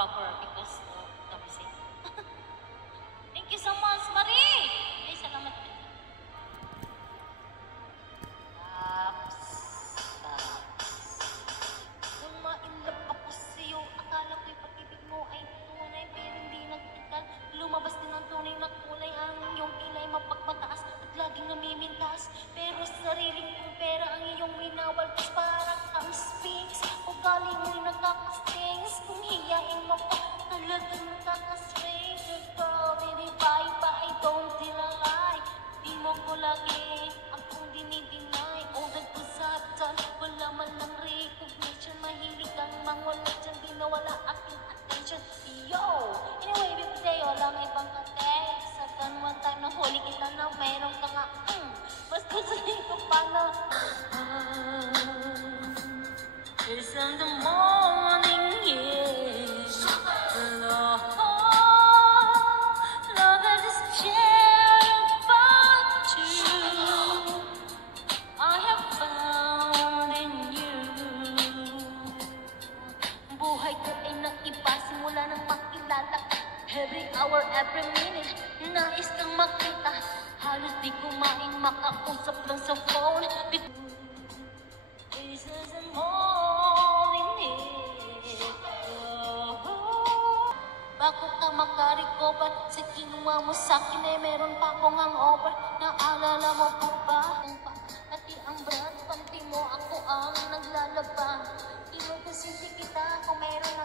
proper because kasi. Thank you so much, Marie! Ay, salamat. Taps. Nung ma-inlove ako sa'yo, akala ko'y pag-ibig mo ay tunay, pero hindi nagtagal. Lumabas din ang tunay na kulay, ang iyong kilay mapagmataas at laging namimintas. Pero sa sariling kong pera ang iyong winawalpas, parang ang sphinx. Ugali mo'y nakakastings, kung hiyain mo ko, talagang nakakastings. Girl, baby, bye-bye, don't deny. Di mo ko lagi akong dinideny. All that was done, wala man lang recognition. Mahilig kang mangwala dyan, di nawala aking attention. Yo! Anyway, baby, sa'yo lang ibang ka-text. Sa one time na huli kita na meron ka nga, mas gusto ko pa na. It's in the morning, yes. Love, love that is shared about you. I have found in you. Buhay ko ay nag-iba simula nang makilala ka. Every hour, every minute, nais kang makita. Halos di kumain, makausap lang sa phone. This is the morning, bago ka makarecover, sa kinuha mo sa'kin ay meron pa akong hangover. Naalala mo pa ba? Pati ang brat, panty mo, ako ang naglalaba. Inutusin kita kung meron